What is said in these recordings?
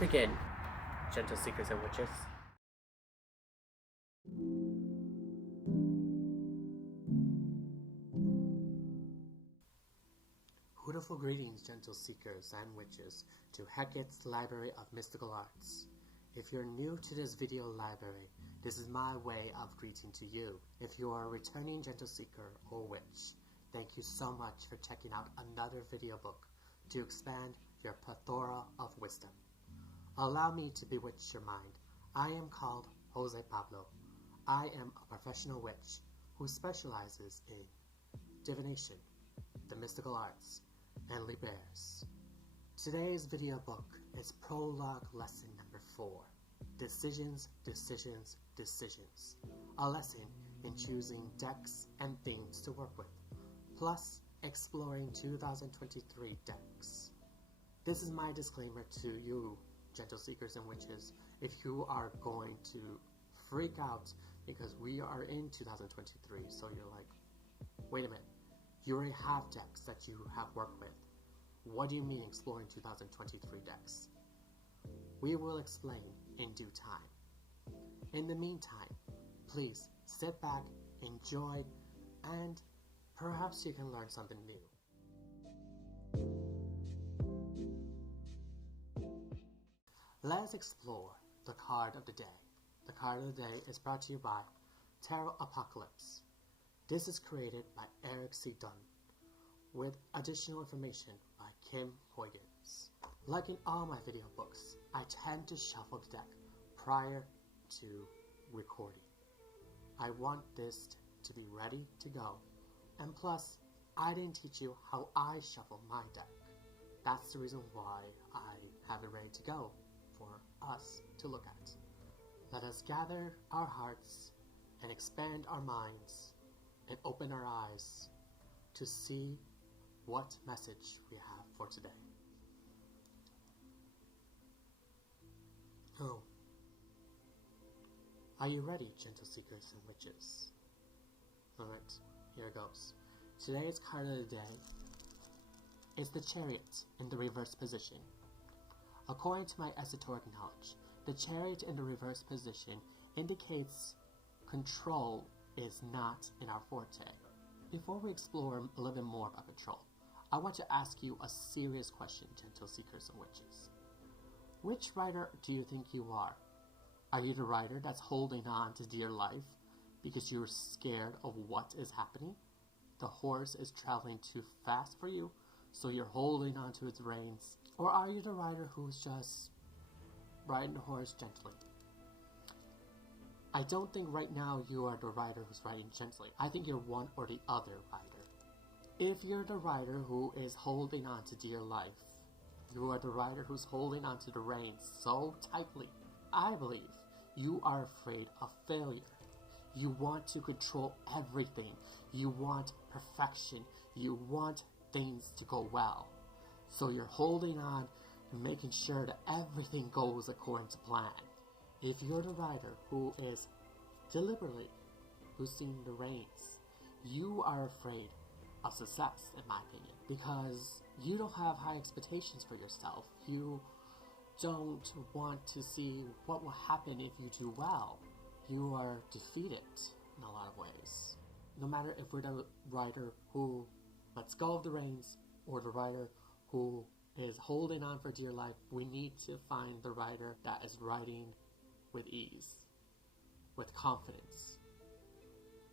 begin, gentle seekers and witches. Hootiful greetings, gentle seekers and witches, to Hecate's Library of Mystical Arts. If you're new to this video library, this is my way of greeting to you. If you are a returning gentle seeker or witch, thank you so much for checking out another video book to expand your plethora of wisdom. Allow me to bewitch your mind. I am called José Pablo. I am a professional witch who specializes in divination, the mystical arts, and libers. Today's video book is Prologue lesson number 4. Decisions, decisions, decisions. A lesson in choosing decks and themes to work with, plus exploring 2023 decks. This is my disclaimer to you, gentle seekers and witches, if you are going to freak out because we are in 2023, so you're like, wait a minute, you already have decks that you have worked with. What do you mean exploring 2023 decks? We will explain in due time. In the meantime, please sit back, enjoy, and perhaps you can learn something new. Let's explore the card of the day. The card of the day is brought to you by Tarot Apocalypse. This is created by Eric C. Dunn, with additional information by Kim Huygens. Like in all my video books, I tend to shuffle the deck prior to recording. I want this to be ready to go, and plus, I didn't teach you how I shuffle my deck. That's the reason why I have it ready to go for us to look at. Let us gather our hearts and expand our minds and open our eyes to see what message we have for today. Oh. Are you ready, gentle seekers and witches? Alright, here it goes. Today's card of the day is the Chariot in the reverse position. According to my esoteric knowledge, the Chariot in the reverse position indicates control is not in our forte. Before we explore a little bit more about control, I want to ask you a serious question, gentle seekers and witches. Which rider do you think you are? Are you the rider that's holding on to dear life because you're scared of what is happening? The horse is traveling too fast for you, so you're holding on to its reins? Or are you the rider who's just riding the horse gently? I don't think right now you are the rider who's riding gently. I think you're one or the other rider. If you're the rider who is holding on to dear life, you are the rider who's holding on to the reins so tightly, I believe you are afraid of failure. You want to control everything. You want perfection. You want things to go well. So you're holding on and making sure that everything goes according to plan. If you're the rider who is deliberately loosening the reins, you are afraid of success, in my opinion, because you don't have high expectations for yourself. You don't want to see what will happen if you do well. You are defeated in a lot of ways. No matter if we're the rider who lets go of the reins or the rider who is holding on for dear life, we need to find the rider that is riding with ease, with confidence,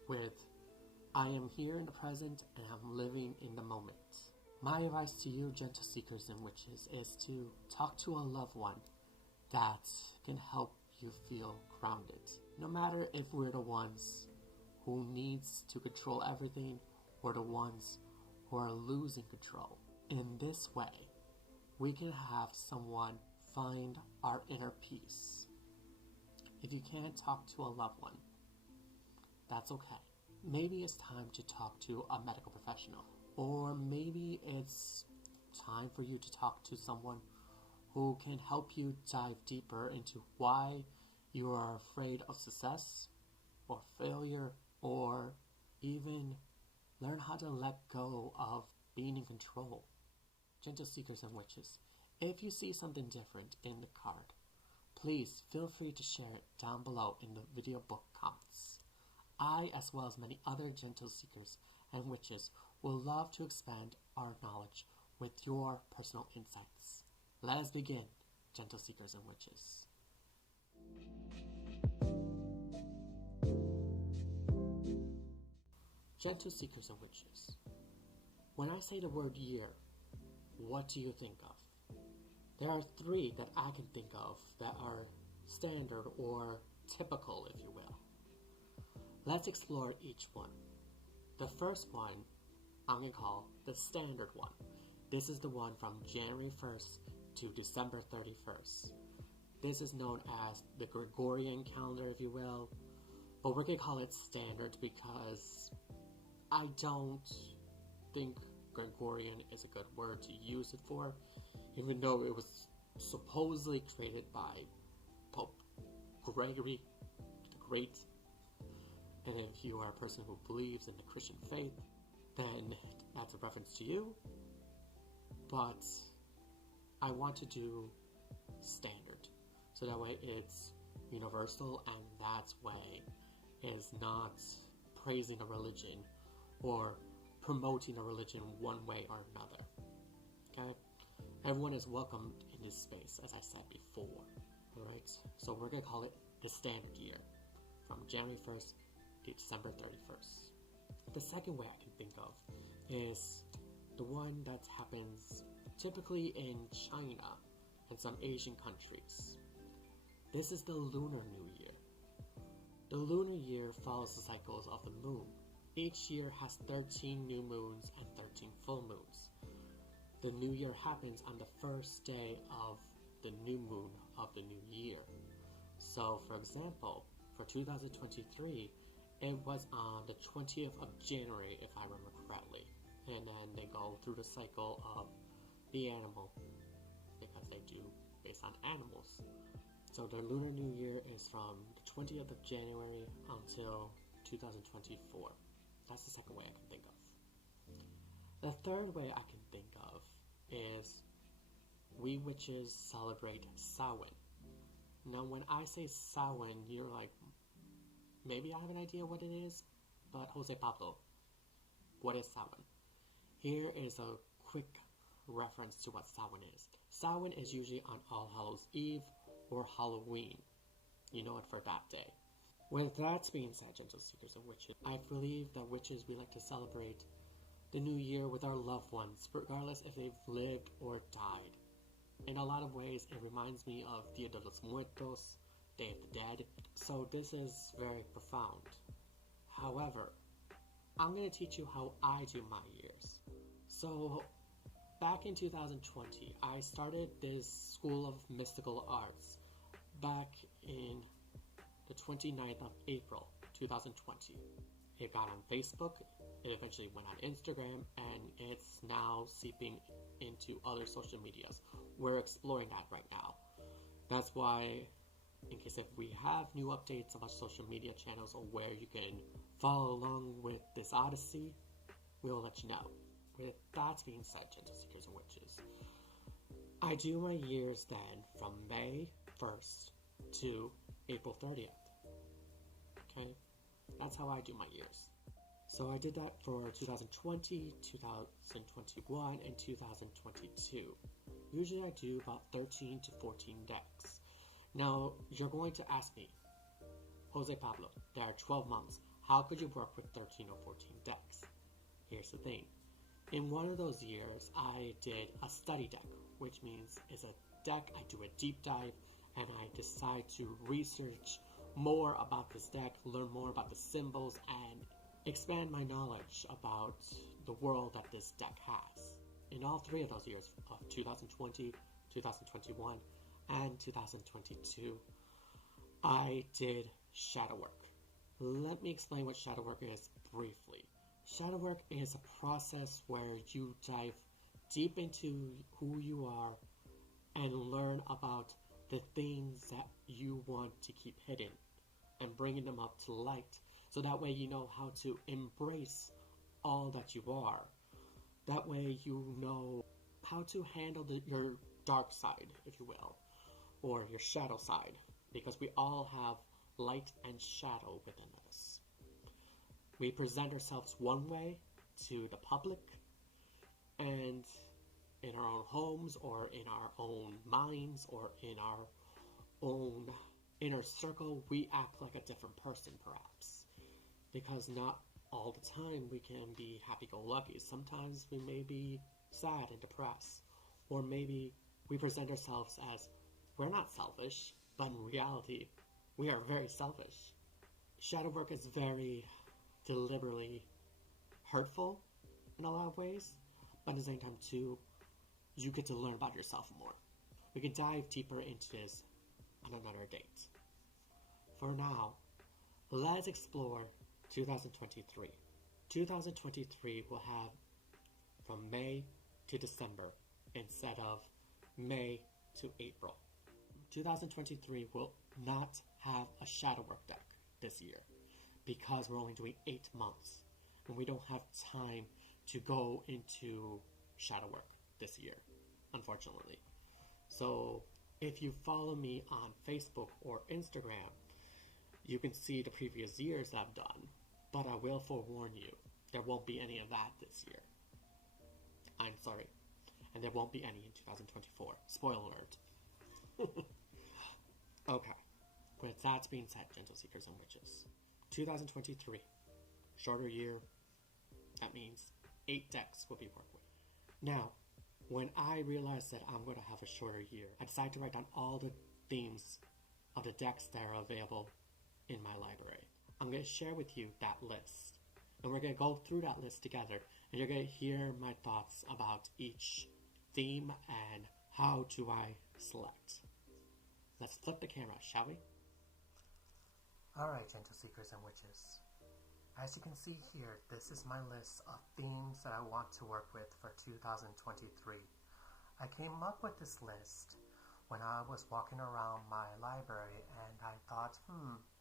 with I am here in the present and I'm living in the moment. My advice to you, gentle seekers and witches, is to talk to a loved one that can help you feel grounded. No matter if we're the ones who needs to control everything or the ones who are losing control. In this way, we can have someone find our inner peace. If you can't talk to a loved one, that's okay. Maybe it's time to talk to a medical professional. Or maybe it's time for you to talk to someone who can help you dive deeper into why you are afraid of success or failure, or even learn how to let go of being in control. Gentle seekers and witches, If you see something different in the card, please feel free to share it down below in the video book comments. I, as well as many other gentle seekers and witches, will love to expand our knowledge with your personal insights. Let us begin, gentle seekers and witches. Gentle seekers and witches, when I say the word year, what do you think of? There are three that I can think of that are standard or typical, if you will. Let's explore each one. The first one I'm going to call the standard one. This is the one from January 1st to December 31st. This is known as the Gregorian calendar, if you will, but we're going to call it standard because I don't think Gregorian is a good word to use it for, even though it was supposedly created by Pope Gregory the Great. And if you are a person who believes in the Christian faith, then that's a reference to you. But I want to do standard, so that way it's universal, and that way is not praising a religion or promoting a religion one way or another. Okay? Everyone is welcome in this space, as I said before. Alright? So we're going to call it the standard year, from January 1st to December 31st. The second way I can think of is the one that happens typically in China and some Asian countries. This is the Lunar New Year. The Lunar Year follows the cycles of the moon. Each year has 13 new moons and 13 full moons. The new year happens on the first day of the new moon of the new year. So, for example, for 2023, it was on the 20th of January, if I remember correctly. And then they go through the cycle of the animal, because they do based on animals. So their Lunar New Year is from the 20th of January until 2024. That's the second way I can think of. The third way I can think of is we witches celebrate Samhain. Now, when I say Samhain, you're like, maybe I have an idea what it is, but José Pablo, what is Samhain? Here is a quick reference to what Samhain is. Samhain is usually on All Hallows Eve or Halloween. You know it for that day. With that being said, gentle seekers and witches, I believe that witches, we like to celebrate the new year with our loved ones, regardless if they've lived or died. In a lot of ways, it reminds me of Dia de los Muertos, Day of the Dead, so this is very profound. However, I'm going to teach you how I do my years. So, back in 2020, I started this School of Mystical Arts back in the 29th of April, 2020. It got on Facebook, it eventually went on Instagram, and it's now seeping into other social medias. We're exploring that right now. That's why, in case if we have new updates about social media channels or where you can follow along with this odyssey, we'll let you know. With that being said, gentle seekers and witches, I do my years then from May 1st to April 30th. Okay? That's how I do my years. So I did that for 2020, 2021, and 2022. Usually I do about 13 to 14 decks. Now, you're going to ask me, José Pablo, there are 12 months. How could you work with 13 or 14 decks? Here's the thing. In one of those years, I did a study deck, which means it's a deck, I do a deep dive, and I decide to research more about this deck, learn more about the symbols, and expand my knowledge about the world that this deck has. In all three of those years, of 2020, 2021, and 2022, I did shadow work. Let me explain what shadow work is briefly. Shadow work is a process where you dive deep into who you are and learn about the things that you want to keep hidden and bringing them up to light, so that way you know how to embrace all that you are. That way you know how to handle your dark side, if you will, or your shadow side, because we all have light and shadow within us. We present ourselves one way to the public, and in our own homes, or in our own minds, or in our own inner circle, we act like a different person, perhaps. Because not all the time we can be happy-go-lucky. Sometimes we may be sad and depressed. Or maybe we present ourselves as we're not selfish, but in reality, we are very selfish. Shadow work is very deliberately hurtful in a lot of ways, but at the same time too, you get to learn about yourself more. We can dive deeper into this on another date. For now, let's explore 2023. 2023 will have from May to December instead of May to April. 2023 will not have a shadow work deck this year because we're only doing 8 months and we don't have time to go into shadow work this year, unfortunately. So if you follow me on Facebook or Instagram, you can see the previous years I've done, but I will forewarn you, there won't be any of that this year. I'm sorry. And there won't be any in 2024. Spoiler alert. Okay. With that being said, gentle seekers and witches, 2023, shorter year, that means 8 decks will be worked with. Now, when I realized that I'm going to have a shorter year, I decided to write down all the themes of the decks that are available in my library. I'm going to share with you that list, and we're going to go through that list together, and you're going to hear my thoughts about each theme and how do I select. Let's flip the camera, shall we? Alright, gentle seekers and witches. As you can see here, this is my list of themes that I want to work with for 2023. I came up with this list when I was walking around my library and I thought,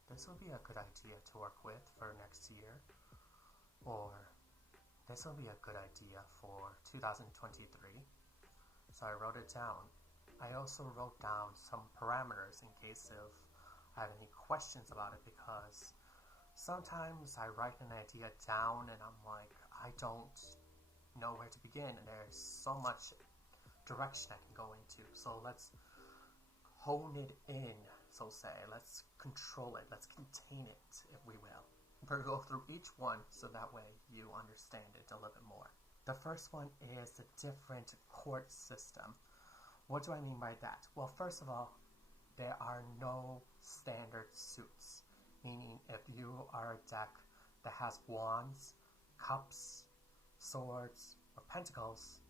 this would be a good idea to work with for next year. Or, this will be a good idea for 2023. So I wrote it down. I also wrote down some parameters in case if I have any questions about it, because sometimes I write an idea down and I'm like, I don't know where to begin, and there's so much direction I can go into. So let's hone it in, so say. Let's control it. Let's contain it, if we will. We're going to go through each one so that way you understand it a little bit more. The first one is the different court system. What do I mean by that? Well, first of all, there are no standard suits. Meaning, if you are a deck that has wands, cups, swords, or pentacles,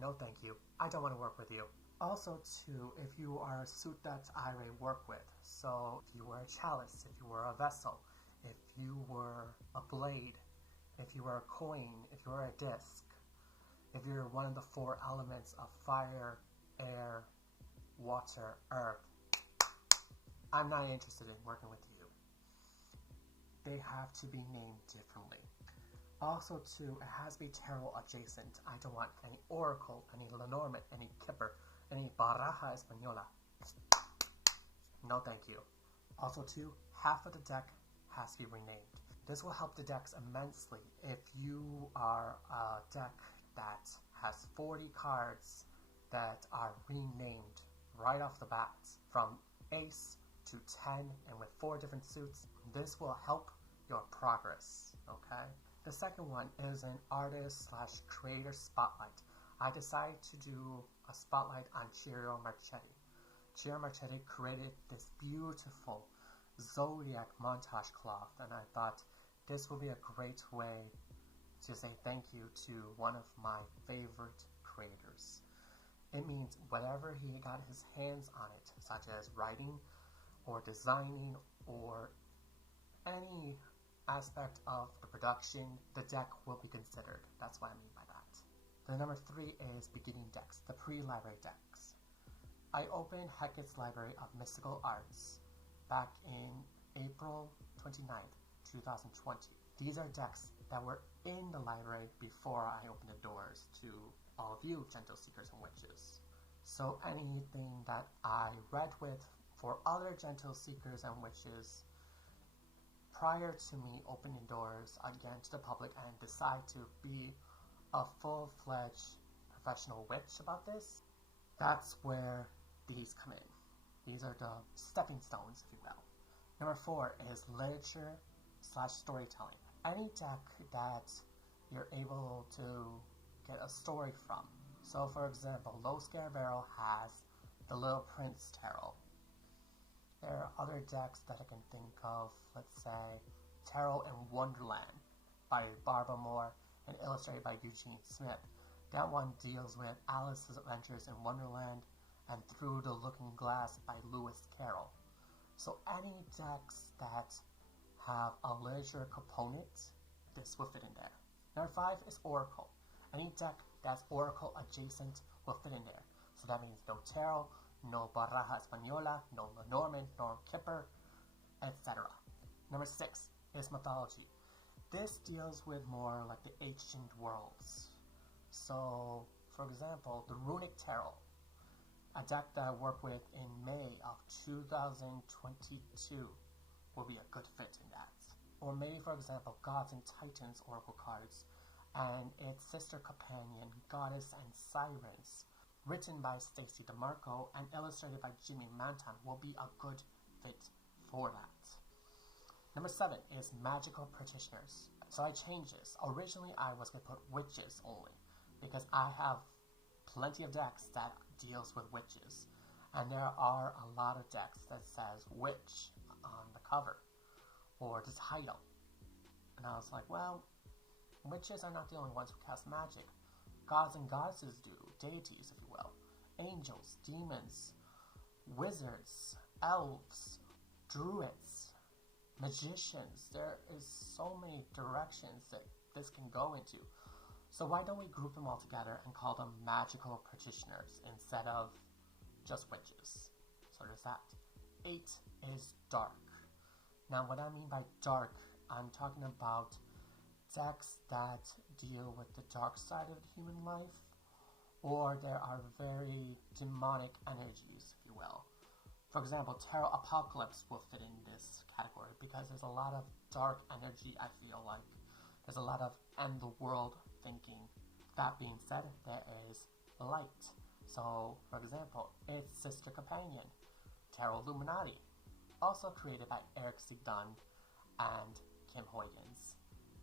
no thank you. I don't want to work with you. Also, too, if you are a suit that I already work with, so if you were a chalice, if you were a vessel, if you were a blade, if you were a coin, if you were a disc, if you're one of the 4 elements of fire, air, water, earth, I'm not interested in working with you. They have to be named differently. Also, too, it has to be tarot adjacent. I don't want any oracle, any Lenormand, any kipper, any baraja española. No thank you. Also, too, half of the deck has to be renamed. This will help the decks immensely if you are a deck that has 40 cards that are renamed right off the bat, from ace to 10 and with 4 different suits. This will help your progress, okay? The second one is an artist/creator spotlight. I decided to do a spotlight on Ciro Marchetti. Ciro Marchetti created this beautiful zodiac montage cloth, and I thought this would be a great way to say thank you to one of my favorite creators. It means whatever he got his hands on it, such as writing or designing or any aspect of the production, the deck will be considered. That's what I mean by that. The number 3 is beginning decks, the pre-library decks. I opened Hecate's Library of Mystical Arts back in April 29th, 2020. These are decks that were in the library before I opened the doors to all of you, gentle seekers and witches. So anything that I read with for other gentle seekers and witches prior to me opening doors again to the public and decide to be a full-fledged professional witch about this, that's where these come in. These are the stepping stones, if you will. Number 4 is literature / storytelling. Any deck that you're able to get a story from. So for example, Low Scare Barrel has the Little Prince Tarot. There are other decks that I can think of, let's say Tarot in Wonderland by Barbara Moore and illustrated by Eugene Smith. That one deals with Alice's Adventures in Wonderland and Through the Looking Glass by Lewis Carroll. So any decks that have a literature component, this will fit in there. Number 5 is Oracle. Any deck that's Oracle adjacent will fit in there. So that means no Tarot, no Baraja Española, no Lenormand, no Kipper, etc. Number 6 is Mythology. This deals with more like the ancient worlds. So, for example, the Runic Tarot, a deck that I worked with in May of 2022 will be a good fit in that. Or maybe, for example, Gods and Titans Oracle cards and its sister companion, Goddess and Sirens, written by Stacey DeMarco and illustrated by Jimmy Manton, will be a good fit for that. Number 7 is Magical Practitioners. So I changed this. Originally I was going to put witches only, because I have plenty of decks that deals with witches. And there are a lot of decks that says witch on the cover or the title. And I was like, well, witches are not the only ones who cast magic. Gods and goddesses do, deities, if you will. Angels, demons, wizards, elves, druids, magicians. There is so many directions that this can go into. So why don't we group them all together and call them magical practitioners instead of just witches? So there's that. 8 is dark. Now what I mean by dark, I'm talking about decks that deal with the dark side of the human life, or there are very demonic energies, if you will. For example, Tarot Apocalypse will fit in this category because there's a lot of dark energy, I feel like. There's a lot of end the world thinking. That being said, there is light. So, for example, its sister companion, Tarot Illuminati, also created by Eric C. Dunn and Kim Huygens,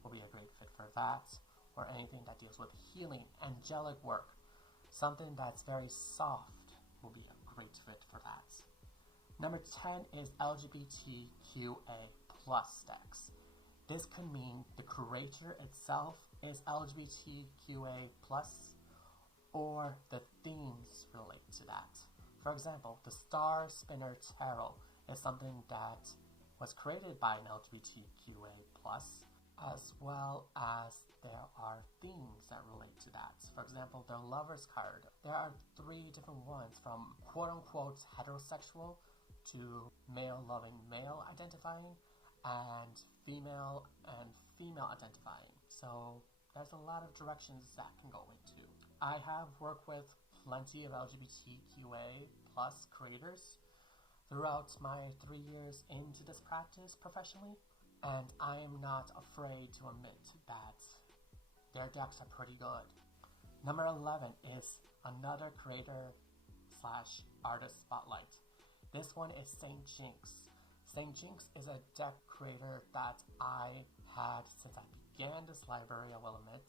will be a great fit for that. Or anything that deals with healing, angelic work, something that's very soft will be a great fit for that. Number 10 is LGBTQA plus decks. This could mean the creator itself is LGBTQA plus, or the themes relate to that. For example, the Star Spinner Tarot is something that was created by an LGBTQA plus, as well as there are themes that relate to that. For example, the Lover's card. There are 3 different ones, from quote-unquote heterosexual to male-loving male identifying, and female identifying. So there's a lot of directions that can go into. I have worked with plenty of LGBTQA plus creators throughout my 3 years into this practice professionally, and I am not afraid to admit that their decks are pretty good. Number 11 is another creator / artist spotlight. This one is St. Jinx. St. Jinx is a deck creator that I had since I began this library, I will admit,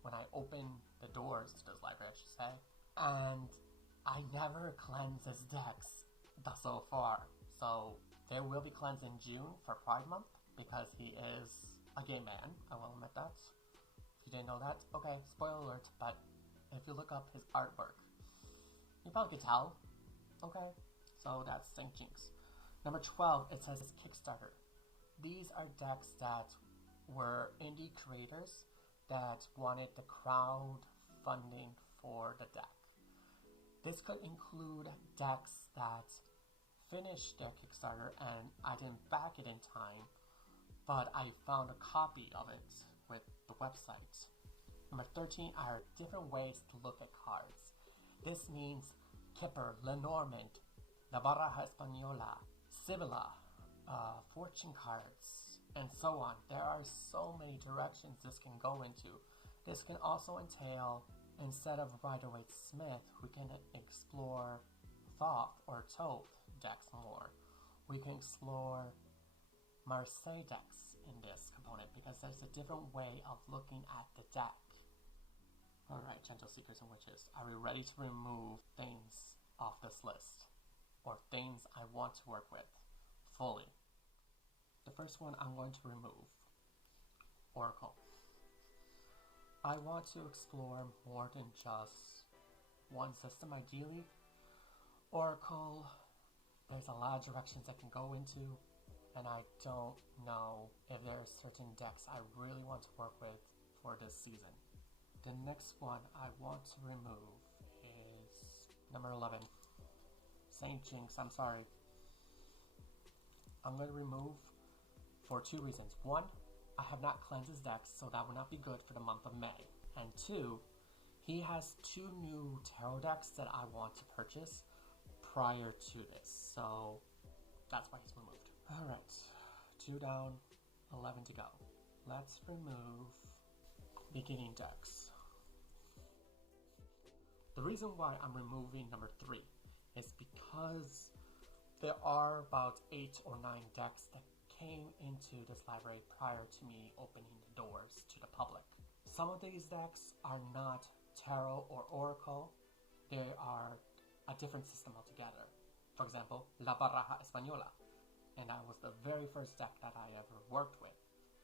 when I opened the doors to this library, I should say. And I never cleansed his decks thus so far. So there will be cleansed in June for Pride Month, because he is a gay man, I will admit that. If you didn't know that, okay, spoiler alert, but if you look up his artwork, you probably could tell. Okay, so that's St. Jinx. Number 12, it says Kickstarter. These are decks that were indie creators that wanted the crowdfunding for the deck. This could include decks that finished their Kickstarter and I didn't back it in time, but I found a copy of it with the website. Number 13 are different ways to look at cards. This means Kipper, Lenormand, La Baraja Española, Sibila, fortune cards, and so on. There are so many directions this can go into. This can also entail, instead of Rider-Waite-Smith, we can explore Thoth or Thoth decks more. We can explore Marseille decks in this component because there's a different way of looking at the deck. Alright, Gentle Seekers and Witches, are we ready to remove things off this list? Or things I want to work with fully? The first one I'm going to remove, Oracle. I want to explore more than just one system ideally. Oracle, there's a lot of directions I can go into, and I don't know if there are certain decks I really want to work with for this season. The next one I want to remove is number 11, Saint Jinx. I'm sorry. I'm going to remove for two reasons. One, I have not cleansed his decks, so that would not be good for the month of May. And two, he has two new tarot decks that I want to purchase prior to this, so that's why he's removed. Alright, 2 down, 11 to go. Let's remove beginning decks. The reason why I'm removing number 3 is because there are about 8 or 9 decks that came into this library prior to me opening the doors to the public. Some of these decks are not tarot or oracle. They are a different system altogether. For example, La Baraja Española. And that was the very first deck that I ever worked with.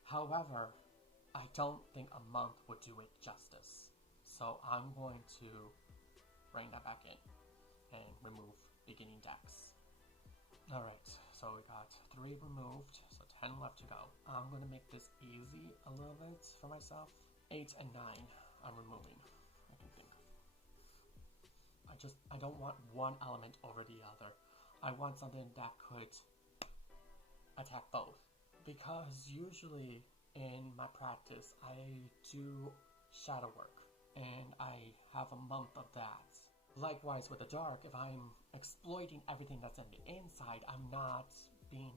However, I don't think a month would do it justice. So I'm going to bring that back in and remove beginning decks. Alright, so we got 3 removed, so 10 left to go. I'm going to make this easy a little bit for myself. 8 and 9 I'm removing, I can think. I don't want one element over the other. I want something that could attack both. Because usually in my practice, I do shadow work, and I have a month of that. Likewise with the dark, if I'm exploiting everything that's on the inside, I'm not being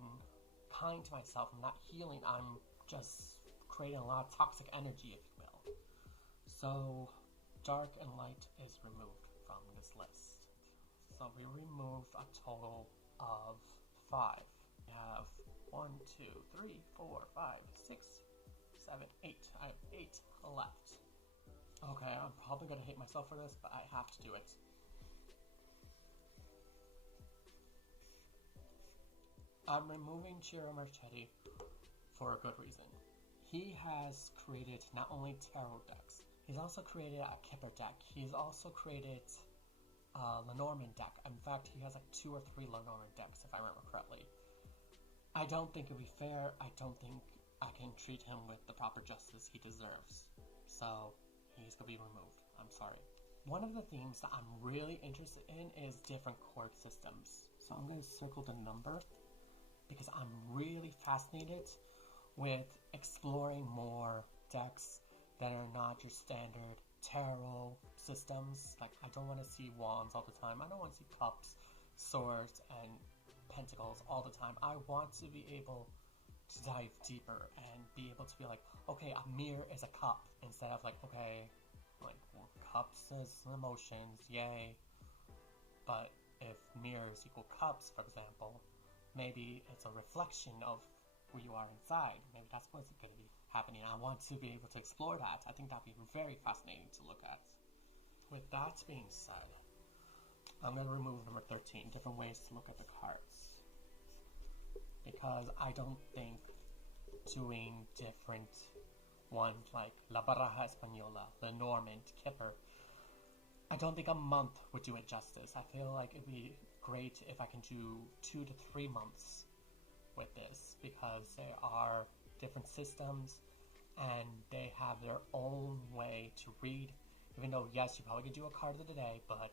kind to myself, I'm not healing, I'm just creating a lot of toxic energy, if you will. So, dark and light is removed from this list. So we remove a total of 5. We have 1, 2, 3, 4, 5, 6, 7, 8. I have 8 left. Okay, I'm probably gonna hate myself for this, but I have to do it. I'm removing Ciro Marchetti for a good reason. He has created not only tarot decks, he's also created a Kipper deck. He's also created a Lenormand deck. In fact, he has like 2 or 3 Lenormand decks, if I remember correctly. I don't think it'd be fair. I don't think I can treat him with the proper justice he deserves. So, he's gonna be removed. I'm sorry. One of the themes that I'm really interested in is different chord systems. So I'm going to circle the number because I'm really fascinated with exploring more decks that are not your standard tarot systems. Like, I don't want to see wands all the time. I don't want to see cups, swords, and pentacles all the time. I want to be able to dive deeper and be able to be like, okay, a mirror is a cup, instead of like, okay, like, well, cups is emotions, yay. But if mirrors equal cups, for example, maybe it's a reflection of who you are inside. Maybe that's what's going to be happening. I want to be able to explore that. I think that'd be very fascinating to look at. With that being said, I'm going to remove number 13, different ways to look at the cards. Because I don't think doing different ones like La Baraja Española, Lenormand, Kipper, I don't think a month would do it justice. I feel like it'd be great if I can do 2 to 3 months with this, because there are different systems and they have their own way to read. Even though, yes, you probably could do a card of the day, but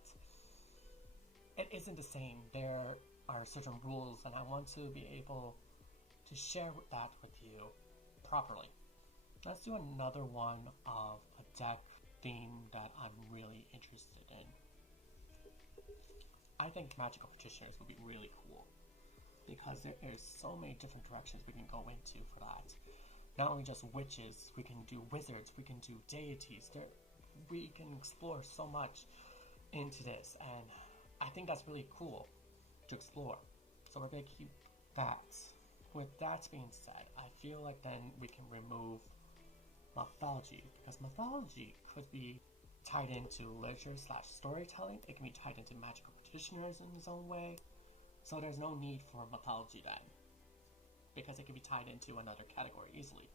it isn't the same. There are certain rules, and I want to be able to share that with you properly. Let's do another one of a deck theme that I'm really interested in. I think Magical Petitioners would be really cool because there is so many different directions we can go into for that. Not only just witches, we can do wizards, we can do deities. We can explore so much into this, and I think that's really cool to explore. So we're going to keep that. With that being said, I feel like then we can remove mythology, because mythology could be tied into literature/storytelling. It can be tied into magical practitioners in its own way. So there's no need for mythology then, because it can be tied into another category easily.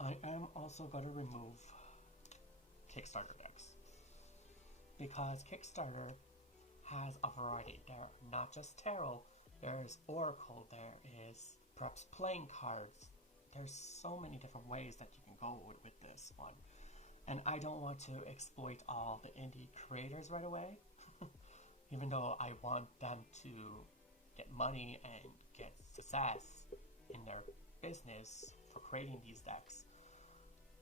I am also going to remove Kickstarter decks, because Kickstarter has a variety. There are not just tarot, there's oracle, there is perhaps playing cards. There's so many different ways that you can go with this one. And I don't want to exploit all the indie creators right away, even though I want them to get money and get success in their business for creating these decks.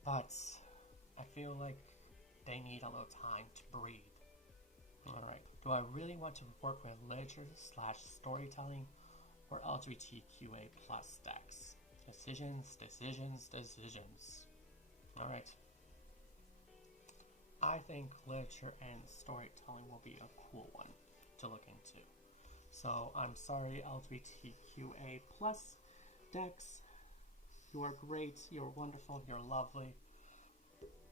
But I feel like they need a little time to breathe. Alright, do I really want to work with literature/storytelling or LGBTQA plus decks? Decisions. Alright. I think literature and storytelling will be a cool one to look into. So I'm sorry, LGBTQA plus decks. You are great, you're wonderful, you're lovely.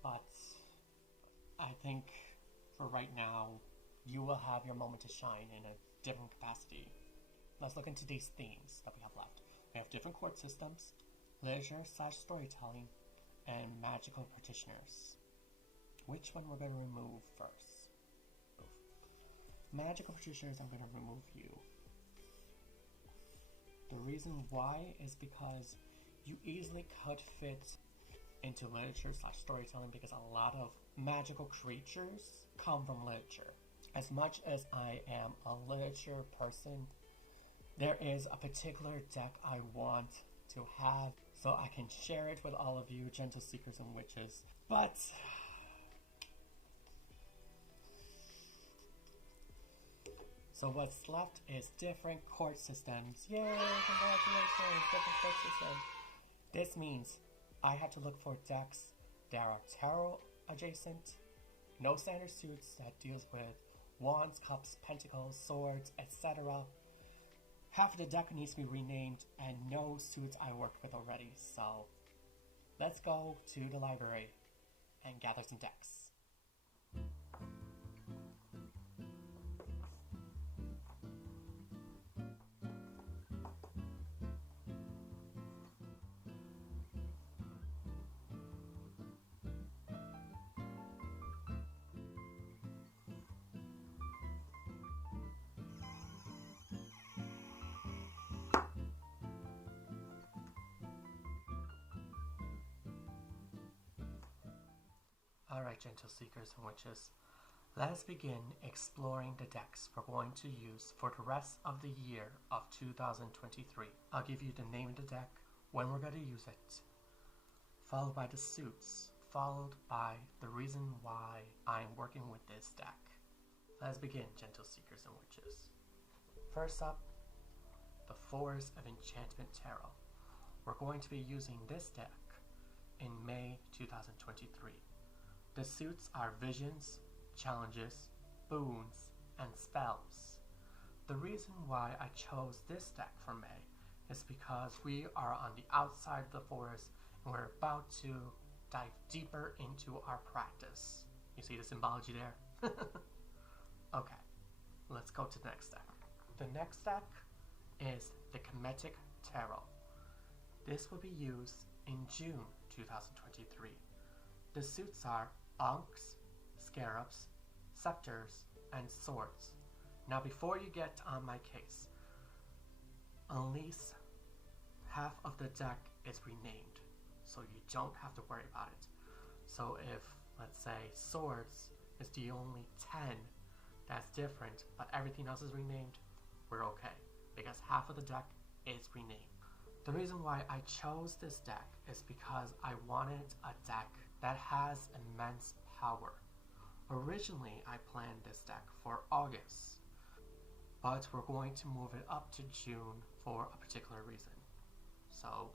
But I think for right now, you will have your moment to shine in a different capacity. Let's look into these themes that we have left. We have different court systems, literature/storytelling, and magical practitioners. Which one we're going to remove first? Magical practitioners, I'm going to remove you. The reason why is because you easily could fit into literature/storytelling, because a lot of magical creatures come from literature. As much as I am a literature person, there is a particular deck I want to have so I can share it with all of you, gentle seekers and witches. But so what's left is different court systems. Yay, congratulations, different court systems. This means I have to look for decks that are tarot adjacent, no standard suits that deals with wands, cups, pentacles, swords, etc. Half of the deck needs to be renamed, and no suits I worked with already, so let's go to the library and gather some decks. Alright, gentle seekers and witches, let us begin exploring the decks we're going to use for the rest of the year of 2023. I'll give you the name of the deck, when we're going to use it, followed by the suits, followed by the reason why I'm working with this deck. Let's begin, gentle seekers and witches. First up, the Forest of Enchantment Tarot. We're going to be using this deck in May 2023. The suits are visions, challenges, boons, and spells. The reason why I chose this deck for May is because we are on the outside of the forest and we're about to dive deeper into our practice. You see the symbology there? Okay, let's go to the next deck. The next deck is the Kemetic Tarot. This will be used in June 2023. The suits are ankhs, scarabs, scepters, and swords. Now before you get on my case, at least half of the deck is renamed, so you don't have to worry about it. So if, let's say, swords is the only 10 that's different, but everything else is renamed, we're okay, because half of the deck is renamed. The reason why I chose this deck is because I wanted a deck that has immense power. Originally, I planned this deck for August, but we're going to move it up to June for a particular reason. So,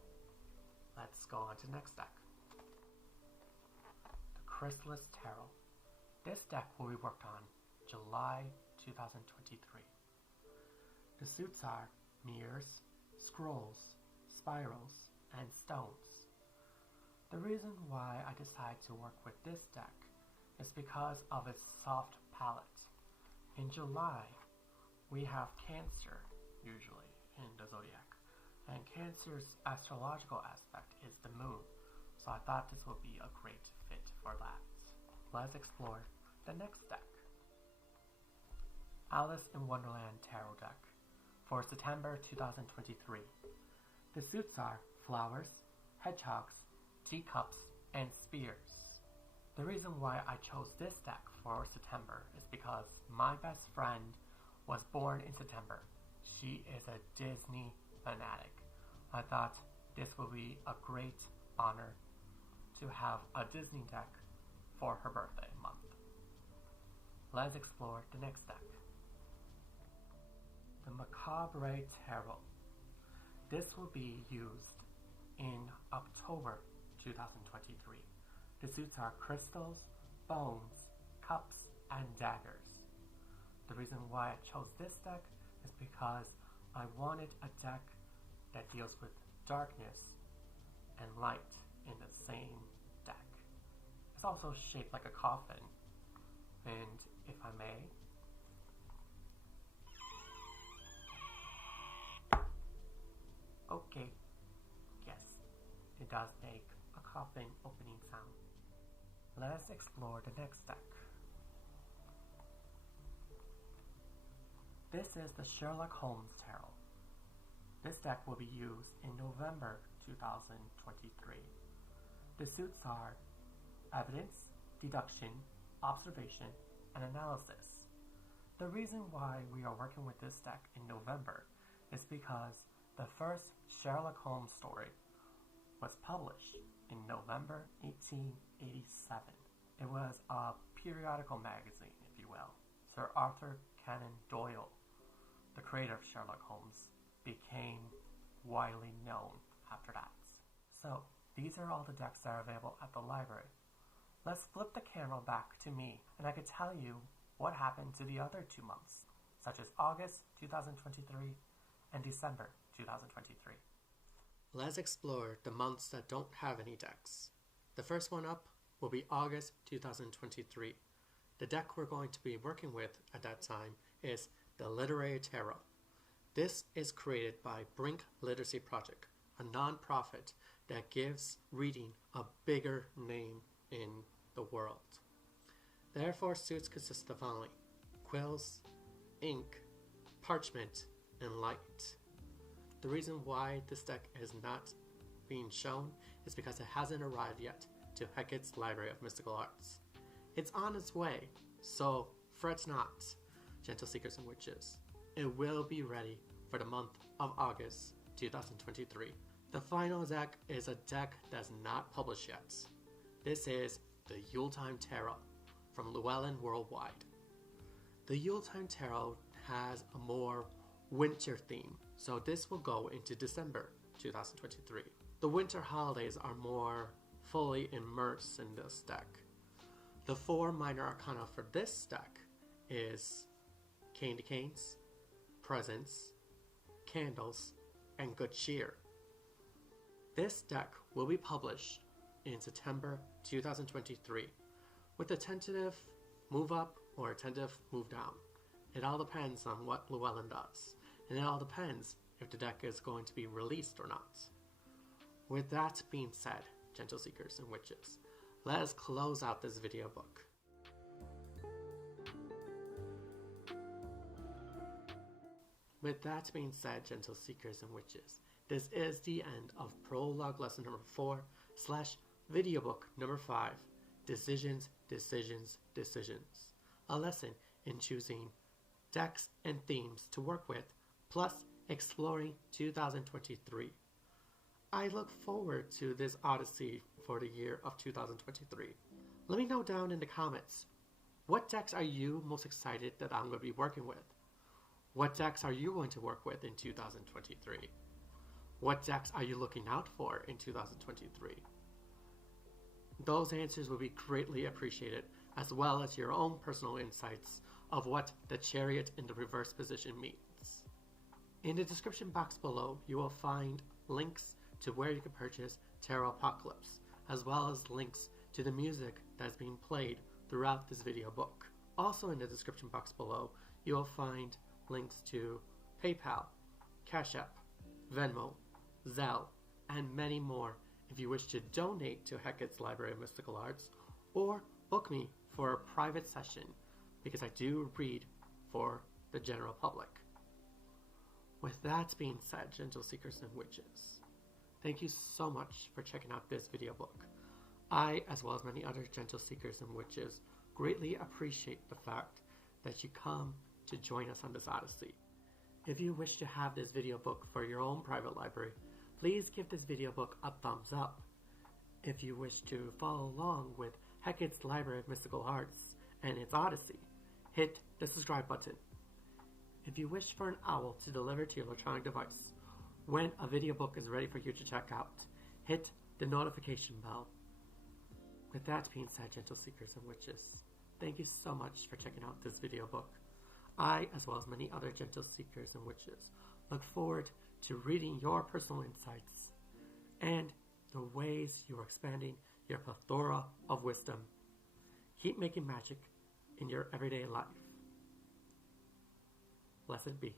let's go on to the next deck. The Chrysalis Tarot. This deck will be worked on July 2023. The suits are mirrors, scrolls, spirals, and stones. The reason why I decided to work with this deck is because of its soft palette. In July, we have Cancer, usually, in the zodiac, and Cancer's astrological aspect is the moon, so I thought this would be a great fit for that. Let's explore the next deck. Alice in Wonderland Tarot deck for September 2023. The suits are flowers, hedgehogs, teacups, and spears. The reason why I chose this deck for September is because my best friend was born in September. She is a Disney fanatic. I thought this would be a great honor to have a Disney deck for her birthday month. Let's explore the next deck. The Macabre Tarot. This will be used in October 2023. The suits are crystals, bones, cups, and daggers. The reason why I chose this deck is because I wanted a deck that deals with darkness and light in the same deck. It's also shaped like a coffin, and if I may, okay, yes, it does make a coffin opening sound. Let's explore the next deck. This is the Sherlock Holmes Tarot. This deck will be used in November 2023. The suits are evidence, deduction, observation, and analysis. The reason why we are working with this deck in November is because the first Sherlock Holmes story was published in November 1887. It was a periodical magazine, if you will. Sir Arthur Conan Doyle, the creator of Sherlock Holmes, became widely known after that. So, these are all the decks that are available at the library. Let's flip the camera back to me, and I could tell you what happened to the other 2 months, such as August 2023 and December 2023. Let's explore the months that don't have any decks. The first one up will be August 2023. The deck we're going to be working with at that time is the Literary Tarot. This is created by Brink Literacy Project, a non-profit that gives reading a bigger name in the world. Their 4 suits consist of the following: quills, ink, parchment, and light. The reason why this deck is not being shown is because it hasn't arrived yet to Hecate's Library of Mystical Arts. It's on its way, so fret not, gentle seekers and witches. It will be ready for the month of August 2023. The final deck is a deck that's not published yet. This is the Yuletime Tarot from Llewellyn Worldwide. The Yuletime Tarot has a more winter theme, so this will go into December 2023. The winter holidays are more fully immersed in this deck. The 4 minor arcana for this deck is candy canes, presents, candles, and good cheer. This deck will be published in September 2023 with a tentative move up or a tentative move down. It all depends on what Llewellyn does, and it all depends if the deck is going to be released or not. With that being said, gentle seekers and witches, let us close out this video book. With that being said, gentle seekers and witches, this is the end of Prologue lesson number 4/video book number 5, Decisions, Decisions, Decisions. A lesson in choosing decks and themes to work with, plus exploring 2023. I look forward to this Odyssey for the year of 2023. Let me know down in the comments, what decks are you most excited that I'm going to be working with? What decks are you going to work with in 2023? What decks are you looking out for in 2023? Those answers will be greatly appreciated, as well as your own personal insights of what the Chariot in the reverse position means. In the description box below, you will find links to where you can purchase Tarot Apocalypse, as well as links to the music that is being played throughout this video book. Also in the description box below, you will find links to PayPal, Cashapp, Venmo, Zelle, and many more if you wish to donate to Hecate's Library of Mystical Arts, or book me for a private session, because I do read for the general public. With that being said, gentle seekers and witches, thank you so much for checking out this video book. I, as well as many other gentle seekers and witches, greatly appreciate the fact that you come to join us on this Odyssey. If you wish to have this video book for your own private library, please give this video book a thumbs up. If you wish to follow along with Hecate's Library of Mystical Arts and its Odyssey, hit the subscribe button. If you wish for an owl to deliver to your electronic device when a video book is ready for you to check out, hit the notification bell. With that being said, gentle seekers and witches, thank you so much for checking out this video book. I, as well as many other gentle seekers and witches, look forward to reading your personal insights and the ways you are expanding your plethora of wisdom. Keep making magic in your everyday life. Blessed be.